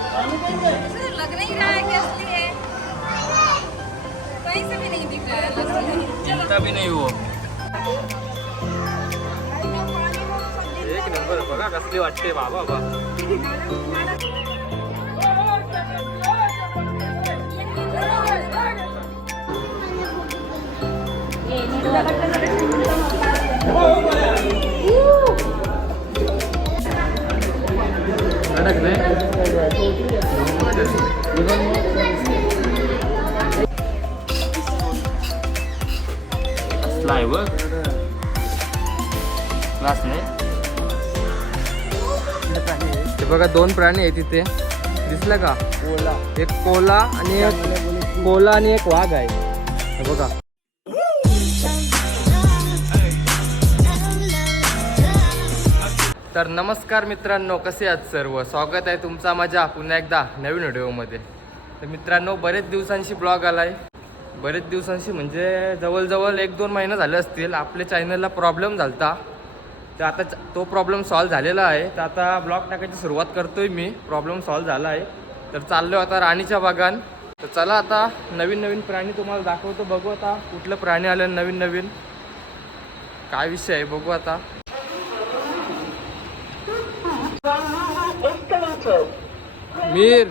लग नहीं रहा है कि असली है। कहीं से भी नहीं दिख रहा है असली चिंता भी नाही हो एक नंबर बघा कसली वाटते बाबा बा आहे बघ क्लास नाही. हे बघा दोन प्राणी आहे तिथे दिसलं का? एक कोला आणि एक कोला आणि एक वाघ आहे. हे बघा. तर नमस्कार मित्रांनो कसे आहात सर्व? स्वागत आहे तुमचा माझ्या पुन्हा एकदा नवीन व्हिडिओमध्ये. तर मित्रांनो बरेच दिवसांशी ब्लॉग आला आहे बरेच दिवसांशी म्हणजे जवळजवळ एक दोन महिने झाले असतील. आपल्या चॅनलला प्रॉब्लेम झाला तर आता च- तो प्रॉब्लेम सॉल्व झालेला आहे. तर आता ब्लॉग टाकायची सुरुवात करतोय मी. प्रॉब्लेम सॉल्व झाला आहे तर चाललो आता राणीच्या बागान. तर चला आता नवीन नवीन प्राणी तुम्हाला दाखवतो. बघू आता कुठलं प्राणी आलं नवीन नवीन. काय विषय आहे बघू आता. मीर।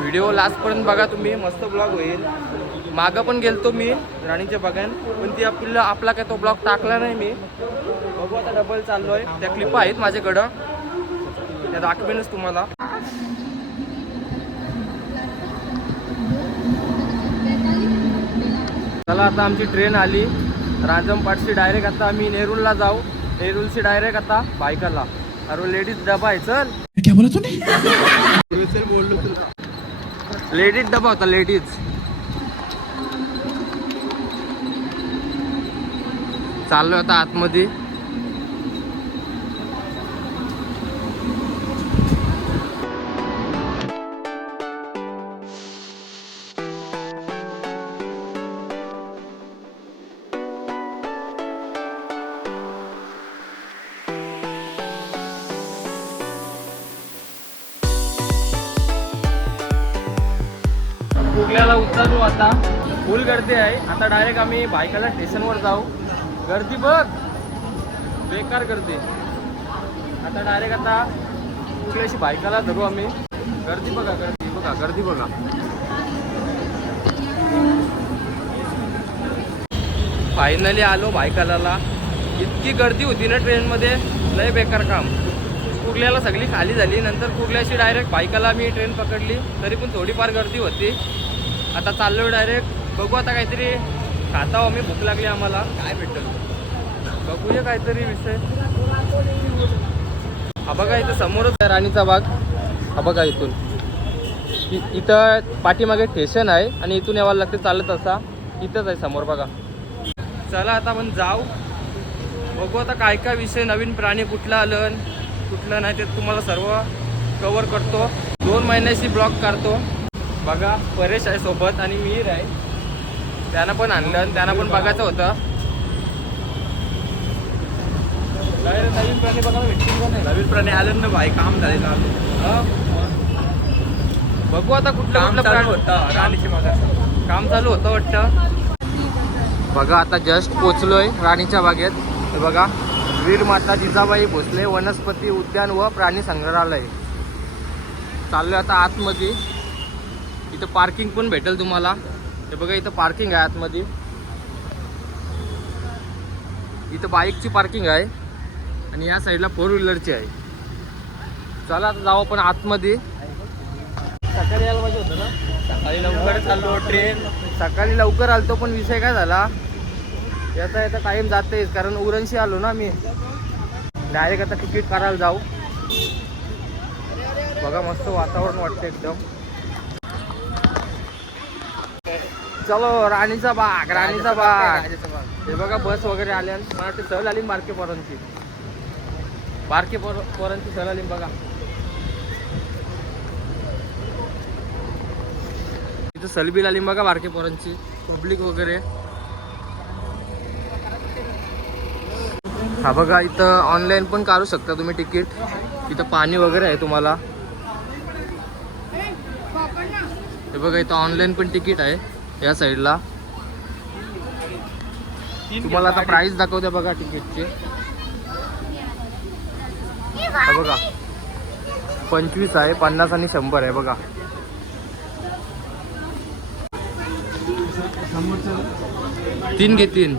व्हिडिओ लास्टपर्यंत बघा तुम्ही मस्त ब्लॉग होईल. मागं पण गेलतो मी राणीच्या बागान पण ती आपला आपला काय तो ब्लॉग टाकला नाही मी. बघू आता डबल चाललोय. त्या क्लिप आहेत माझ्याकडं. त्या दाखवेनच तुम्हाला. चला आता आमची ट्रेन आली. रांजमपाटची डायरेक्ट आता आम्ही नेरूलला जाऊ. नेरूलची डायरेक्ट आता बायकाला. अरे लेडीज डबा आहे चल. क्या बोला तूने? लेडीज डबा होता लेडीज चाललोय आता आतमध्ये. कुर्ल्याला उतरू आता. फुल गर्दी आहे. आता डायरेक्ट आम्ही बायकाला स्टेशनवर जाऊ. गर्दी बघ. बेकार गर्दी. आता डायरेक्ट आता कुठल्याशी बायकाला धरू आम्ही. गर्दी बघा गर्दी बघा गर्दी बघा. फायनली आलो बायकाला इतकी गर्दी होती ना ट्रेनमध्ये लय बेकार काम. कुर्ल्याला सगळी खाली झाली. नंतर कुर्ल्याशी डायरेक्ट बायकाला मी ट्रेन पकडली. तरी पण थोडीफार गर्दी होती. आता चाललो डायरेक्ट बघू आता काहीतरी खाता आम्ही भूक लागली आम्हाला. काय भेटेल? बघूया काहीतरी विषय. हा बघा इथं समोरच आहे राणीचा बाग. हा बघा इथून. इथं पाठीमागे स्टेशन आहे आणि इथून यावं लागते चालत असा. इथंच आहे समोर बघा. चला आता आपण जाऊ. बघू आता काय काय विषय नवीन प्राणी कुठलं आलं कुठलं नाही ते तुम्हाला सर्व कवर करतो. दोन महिन्याची ब्लॉग काढतो. बघा परेश आहे सोबत आणि मीर आहे. त्यांना पण आणलं आणि त्यांना पण बघायचं होतं. नवीन प्राणी बघायला भेटतील का नाही? नवीन प्राणी आले ना भाई काम झालेलं हा? बघू आता कुठलं कुठलं प्राणी होतं राणीची काम चालू होतं वाटतं. बघा आता जस्ट पोचलोय राणीच्या बागेत. बघा वीर माता जिजाबाई भोसले वनस्पती उद्यान व प्राणी संग्रहालय. चाललोय आता आतमध्ये. इथं पार्किंग पण भेटेल तुम्हाला. हे बघा इथं पार्किंग आहे आतमध्ये. इथं बाईकची पार्किंग आहे आणि या साईडला फोर व्हीलरची आहे. चला आता जाऊ आपण आतमध्ये. सकाळी यायला पाहिजे होतं ना? सकाळी लवकर चाललो ट्रेन सकाळी लवकर आलतो पण विषय काय झाला? याचा याचा टाइम जातेच कारण उरणशी आलो ना मी. डायरेक्ट आता तिकीट काढायला जाऊ. बघा मस्त वातावरण वाटतं एकदम. चलो राणीचा बाग राणीचा बाग हे बघा बस वगैरे आल्या मला वाटते सहल आली बारके पोरांची. बारके पोर पोरांची सहल आली बघा. इथं सलबी आली बघा बारके पोरांची. पब्लिक वगैरे. हा बघा इथं ऑनलाईन पण काढू शकता तुम्ही तिकीट इथं पाणी वगैरे आहे तुम्हाला. हे बघा इथं ऑनलाईन पण तिकीट आहे. या साईडला. तुम्हाला आता प्राइस दाखवते बघा तिकीटची बघा. पंचवीस आहे पन्नास आणि शंभर आहे बघा. तीन घे तीन.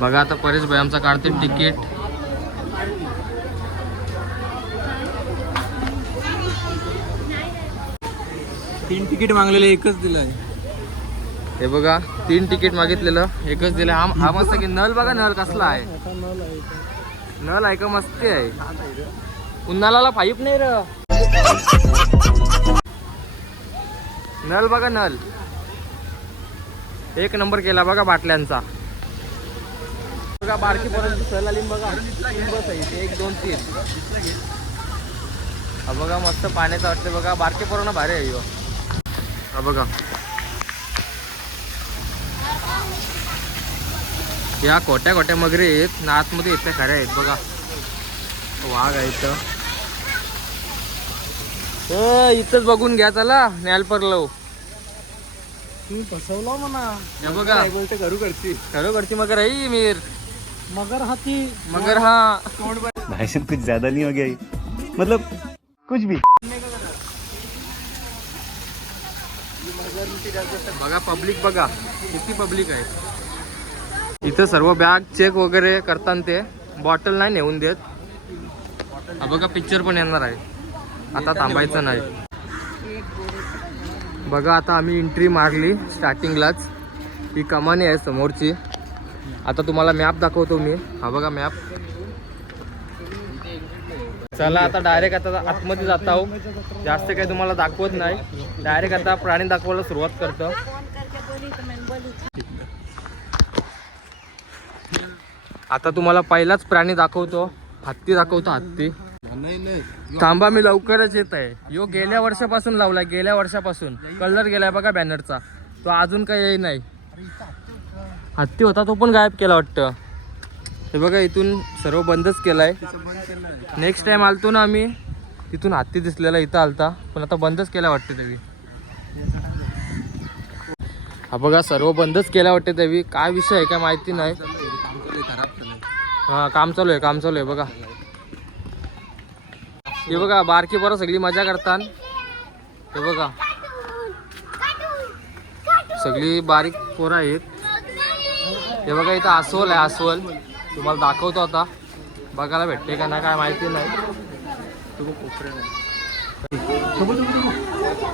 बघा आता परेश भाई आमचा काढते तिकीट तीन तिकीट मागलेले एकच दिलंय. हे बघा तीन तिकीट मागितलेलं एकच दिलं हा हा मस्त की नल बघा नल कसला आहे. नल आहे का मस्ती आहे? उन्हाळ्याला पाईप नाही र? नल बघा नल एक नंबर केला बघा बाटल्यांचा. बघा बारकी पर्यंत सहल आली बघा तीन बस आहे इथे. एक दोन तीन. हा बघा मस्त पाण्याचं वाटतं बघा. बारके पोरांना भारी आहे ह्यो. हा बघा. या खोट्या खोट्या मगरी आहेत. ना आतमध्ये येत त्या खऱ्या आहेत बघा. वाघ आहे इथं. ए, इथंच बघून घ्या चला न्याल परलो तू फसवला म्हणा. हे बघा. काय बोलते करू करची खरोखरची मगर आहे मीर. मगर हाती मगर हा. भाई साहब कुछ ज्यादा नहीं हो गया ये? मतलब कुछ भी। बघा पब्लिक बघा किती पब्लिक आहे इथं सर्व बॅग चेक वगैरे करताना ते. बॉटल नाही नेऊन देत. हा बघा पिक्चर पण येणार आहे. आता थांबायचं नाही. बघा आता आम्ही एंट्री मारली स्टार्टिंगलाच ही कमानी आहे समोरची. आता तुम्हाला मॅप दाखवतो मी. हा बघा मॅप चला आता डायरेक्ट आता आतमध्ये जात आहो जास्त काही तुम्हाला दाखवत नाही. डायरेक्ट आता प्राणी दाखवायला सुरुवात करतो. आता तुम्हाला पहिलाच प्राणी दाखवतो. हत्ती दाखवतो हत्ती. थांबा मी लवकरच येत आहे. यो गेल्या वर्षापासून लावलाय गेल्या वर्षापासून. कलर गेलाय बघा बॅनरचा तो अजून काही नाही. हत्ती होता तो पण गायब केला वाटतं. हे बघा इथून सर्व बंदच केलाय. नेक्स्ट टाइम आलतो ना आम्ही तिथून हत्ती दिसलेला इथं आलता. पण आता बंदच केला वाटतं त्यावी हा बघा सर्व बंदच केला वाटते त्यावी काय विषय आहे काय माहिती नाही. हा काम चालू आहे काम चालू आहे बघा. हे बघा बारकी बरं सगळी मजा करतात हे बघा. सगळी बारीक पोरं आहेत. हे बघा इथं अस्वल आहे अस्वल. तुम्हाला दाखवतो आता. बघायला भेटते का नाही काय माहिती नाही. तुम्ही कोपरे नाही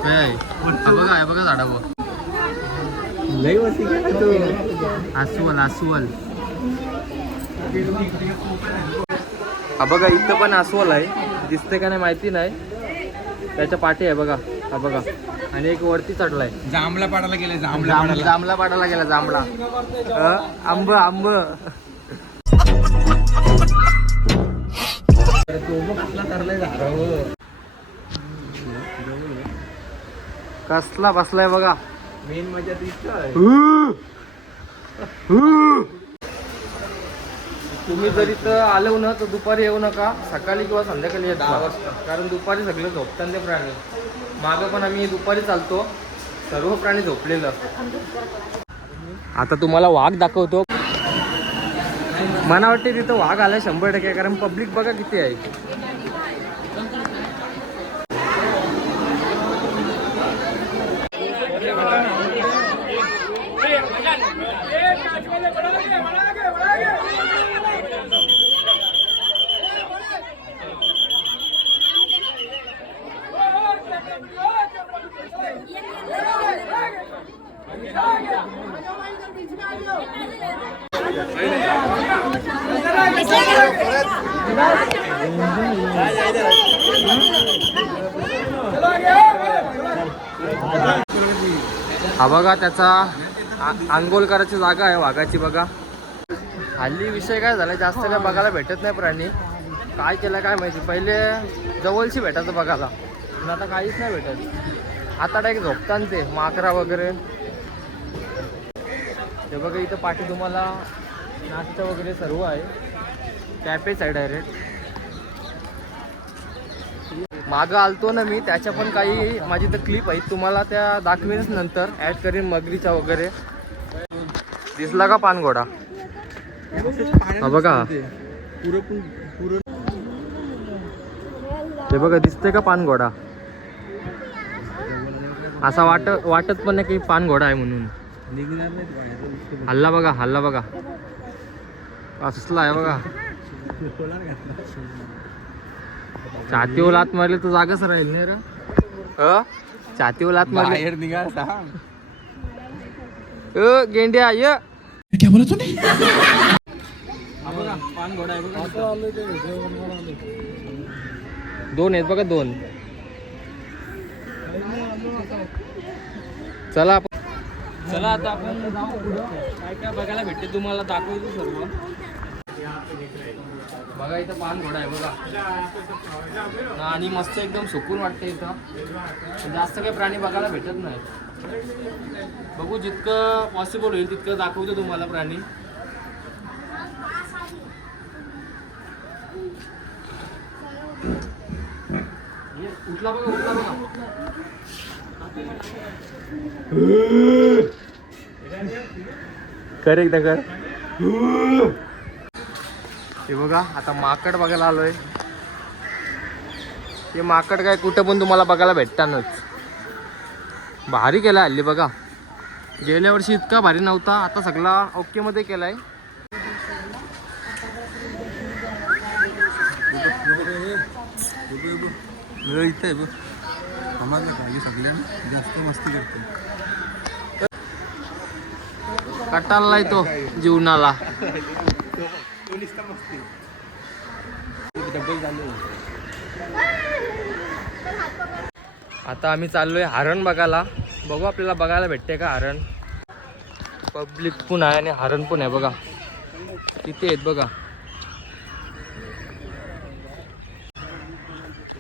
हा बघा बघा. झाडावर अस्वल अस्वल. हा बघा इथं पण अस्वल आहे. दिसते का नाही माहिती नाही. त्याच्या पाठी आहे बघा हा बघा. आणि एक वरती चढलाय. जांभला पाडायला गेले जांभला जांभ- पाडायला गेला जांभळा. अ, आंब आंब. कसला बसलाय बघा. मेन मजा तुम्ही जर इथं आलो ना तर दुपारी येऊ नका. सकाळी किंवा संध्याकाळी येत जा. कारण दुपारी सगळे झोपतात ते प्राणी. मागं पण आम्ही दुपारी चालतो. सर्व प्राणी झोपलेलं. आता तुम्हाला वाघ दाखवतो. मला वाटते तिथं वाघ आलाय शंभर टक्के कारण पब्लिक बघा किती आहे. हा बघा त्याचा आ- आंघोळ करायची जागा आहे वाघाची बघा. हल्ली विषय काय झाला जास्त काय बघायला भेटत नाही प्राणी. काय केलं काय माहिती. पहिले जवळशी भेटायचं बघायला. पण आता काहीच नाही भेटत. आता डायरेक्ट झोपतान ते माकरा वगैरे. ते बघा इथं पाठी तुम्हाला नाश्ता वगैरे सर्व आहे. कॅफेच आहे डायरेक्ट मागं आलतो ना मी त्याच्या पण काही माझी तर क्लिप आहेत. तुम्हाला त्या दाखवेनच नंतर. ॲड करीन मगरीच्या वगैरे. दिसला का पानघोडा हा बघा. ते बघा दिसतंय का पानगोडा? असा वाट वाटत पण नाही की पानघोडा आहे म्हणून. हल्ला बघा हल्ला बघा. असला आहे बघा. छातीवर लात मारली तर जागाच राहील नाही रे. अ? छातीवर लात मारली. बाहेर निघा सांग अ, गेंड्या ये. असं आलं ते जेवण आलं दोन आहेत बघा दोन. चला आपण चला आता आपण जाऊ पुढं काय काय बघायला भेटते तुम्हाला दाखवतो सर्व. बघा इथं पान घोडा आहे बघा. आणि मस्त एकदम सुकून वाटतं इथं. जास्त काही प्राणी बघायला भेटत नाही. बघू जितकं पॉसिबल होईल तितकं दाखवतो तुम्हाला प्राणी. उठला बघा उठला बघा. कर एकदा कर. हे बघा आता माकड बघायला आलोय. हे माकड काय कुठं पण तुम्हाला बघायला भेटतानच. भारी केला हल्ली बघा. गेल्या वर्षी इतका भारी नव्हता आता सगळा ओके मध्ये केलाय. इथे आहे जास्त मस्ती करते. कटाळलाय तो जीवनाला. आता आम्ही चाललोय हरण बघायला. बघू आपल्याला बघायला भेटते का हरण? पब्लिक पण आहे आणि हरण पण आहे बघा. किती आहेत बघा.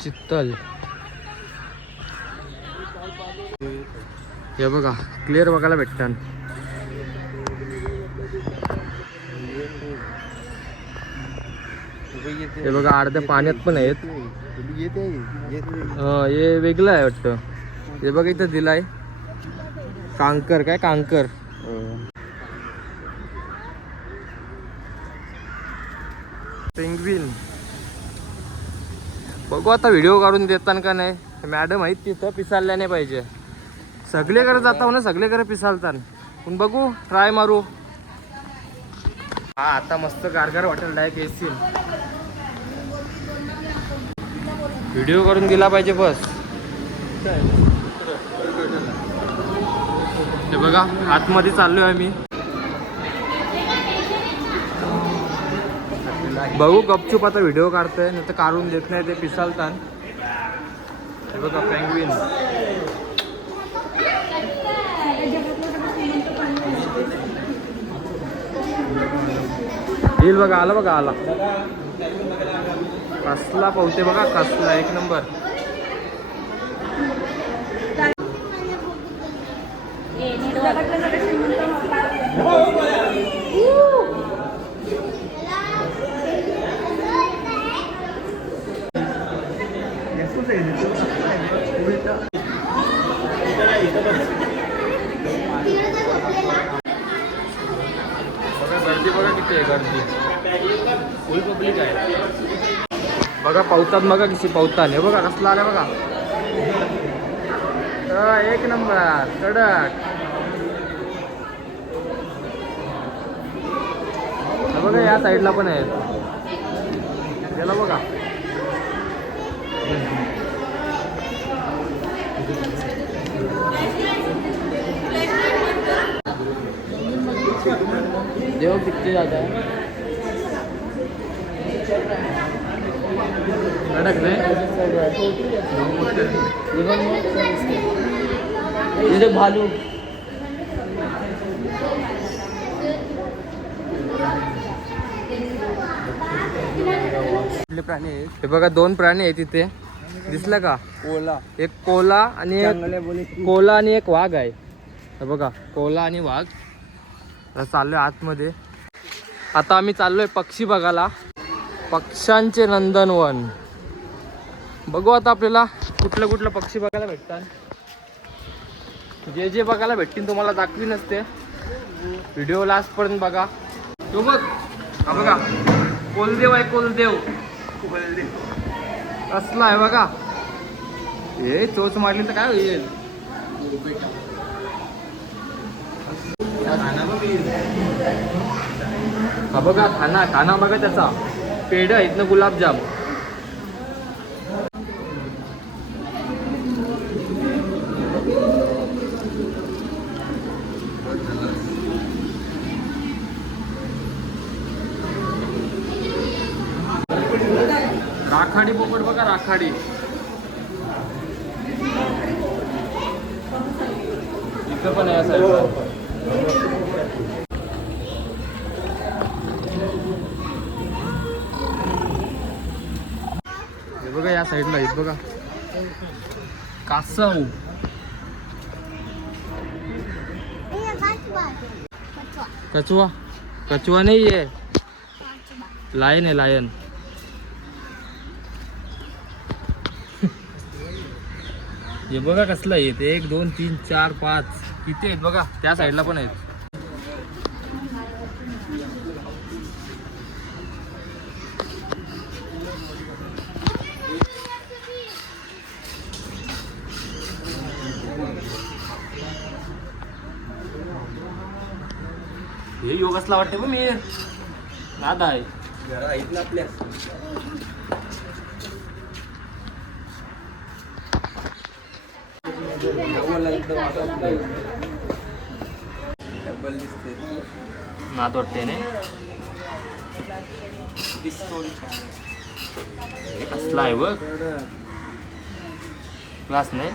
चित्तल. हे बघा क्लिअर बघायला भेटतात. हे बघा अर्ध्या पाण्यात पण आहेत. हे वेगळं आहे वाटतं. हे बघा इथं दिलाय. कांकर काय कांकर? पेंग्विन बघू आता व्हिडिओ काढून देताना का नाही. मॅडम आहेत तिथं पिसाळल्या नाही पाहिजे. सगळीकडे जाता ना सगळीकडे पिसालतात पण बघू ट्राय मारू. हा आता मस्त गारगार वाटेल डायरेक्ट येशील व्हिडिओ करून दिला पाहिजे बस. हे बघा आतमध्ये चाललो आहे मी बघू गपचूप आता व्हिडिओ काढतोय नाही तर काढून देत नाही ते पिसालतान. हे बघा पेंग्विन येईल बघा आला बघा आला. कसला पावते बघा कसला एक नंबर. पावतात बघा किती पावतात हे बघा कसला आलं बघा एक नंबर कडक बघा या साईडला पण बघा देव किती जात आहे. नाही भालू प्राणी आहेत हे बघा दोन प्राणी आहेत तिथे दिसलं का ओला एक कोला आणि एक कोला आणि एक वाघ आहे हे बघा कोला आणि वाघ आता चाललोय आतमध्ये आता आम्ही चाललोय पक्षी बघायला पक्ष्यांचे नंदनवन बघू आता आपल्याला कुठलं कुठलं पक्षी बघायला भेटतात. जे जे बघायला भेटतील तुम्हाला दाखवी नसते व्हिडिओ लास्टपर्यंत बघा. तो बघ. हा बघा. कोलदेव आहे कोलदेव. कसला आहे बघा. ए चोच मारली तर काय होईल? हा बघा खाना. खाना बघा त्याचा. पेढ आहेत ना गुलाबजाम राखाडी पोपट बघा राखाडी. इथं पण आहे या साईडला हे बघा या साईडला आहेत बघा. कासव. कचवा कचवा नाही आहे लायन आहे लायन हे बघा कसलं आहेत एक दोन तीन चार पाच. किती आहेत बघा? त्या साईडला पण आहेत. हे योगसला वाटते बघ मी. नाद आहे. घरा आहेत ना आपल्या. डबल दिसते नाद वाटते ने हे आहे बघ. क्लास नाही?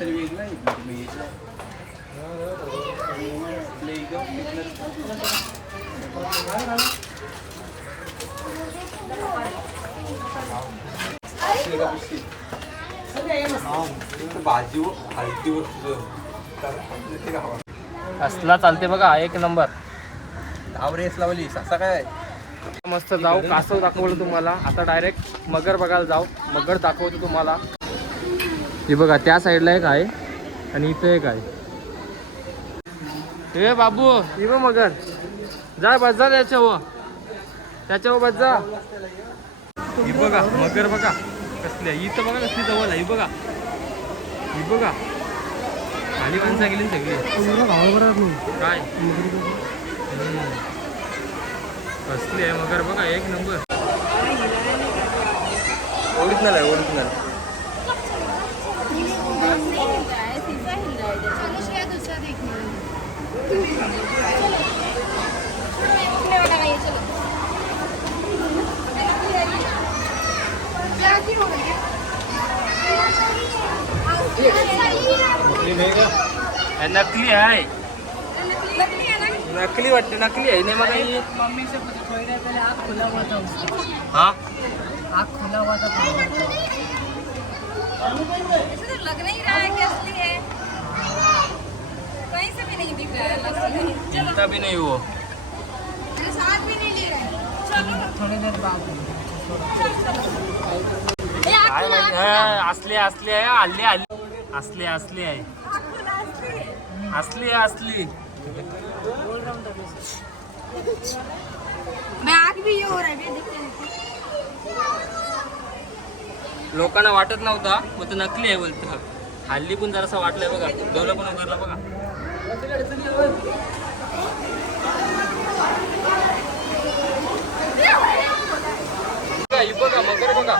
तरी वेगळं आहे असला चालते बघा एक नंबर. धाव रेस लावली ससा काय मस्त जाऊ कासव दाखवलं तुम्हाला. आता डायरेक्ट मगर बघायला जाऊ. मगर दाखवतो तुम्हाला. हे बघा त्या साईडला एक आहे आणि इथं एक आहे. हे बाबू हे मगर. जा बस जा त्याच्यावर त्याच्यावर जा. ही बघा मगर बघा. कसली आहे इथं बघा कसली जवळ आहे ही बघा. ही बघा. खाली माणसं गेली ना सगळी. काय. कसली आहे मगर बघा एक नंबर. ओरिजिनल आहे ओरिजिनल. हे नकली आहे नकली वाटते नकली आहे नाही मग ही हा? ऐसे तो लग नहीं रहा है कि असली है। कहीं से भी नहीं दिख रहा है असली भी नहीं हो मेरे साथ भी नहीं ले रहा। है चलो। थोड़ी देर बाद। काय माहिती असली असली आहे हल्ली हल्ली. असली असली आहे. असली असली. मैं आग भी ये हो है लोकांना वाटत नव्हता मग तो नकली आहे बोलतो. हल्ली पण जरासा वाटलंय बघा. डोलं पण उभारला बघा. बघा, मगर बघा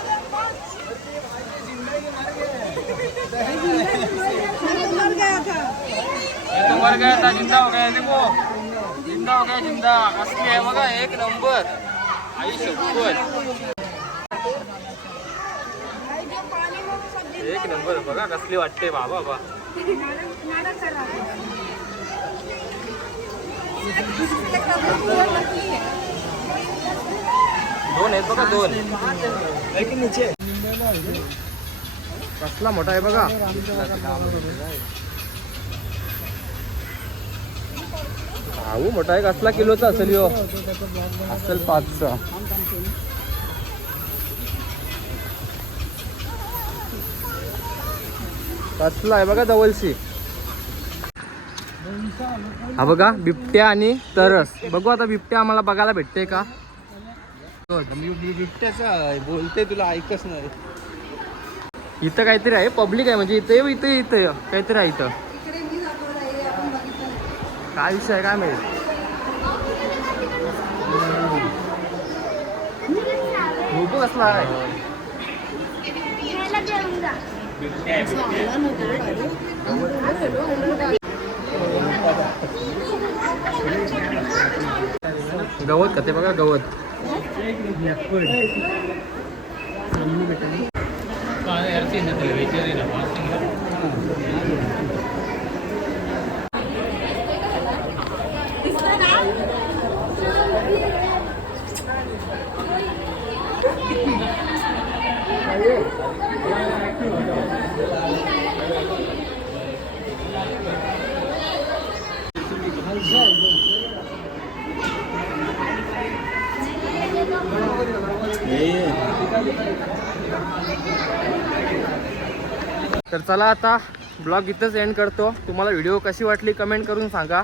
मर गया था जिंदा हो गया देखो जिंदा हो गया जिंदा असली आहे बघा एक नंबर आई शपथ एक नंबर बघा कसली वाटते बाबा बा दोन आहेत बघा दोन. कसला मोठा आहे बघा. भाऊ मोठा आहे कसला किलोचा असेल यो? असेल पाचचा. कसला आहे बघा जवळशी. हा बघा बिबट्या आणि तरस. बघू आता बिबट्या आम्हाला बघायला भेटते का? बिबट्याचा बोलते तुला ऐकच नाही. इथं काहीतरी आहे पब्लिक आहे म्हणजे इथं इथं इथं. काहीतरी आहे इथं. काय विषय आहे काय माहिती? कसला आहे. गवत का ते बघा गवत. ഇറച്ചി ഇന്നത്തില്ല വെജിറ്റേറിയൻ ഫാസ്റ്റിംഗ് तर चला आता ब्लॉग इथंच एंड करतो. तुम्हाला व्हिडिओ कशी वाटली कमेंट करून सांगा.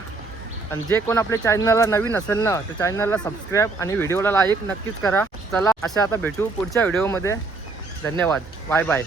आणि जे कोण आपल्या चॅनलला नवीन असेल ना तर चॅनलला सबस्क्राईब आणि व्हिडिओला लाईक नक्कीच करा. चला अशा आता भेटू पुढच्या व्हिडिओमध्ये धन्यवाद. Bye bye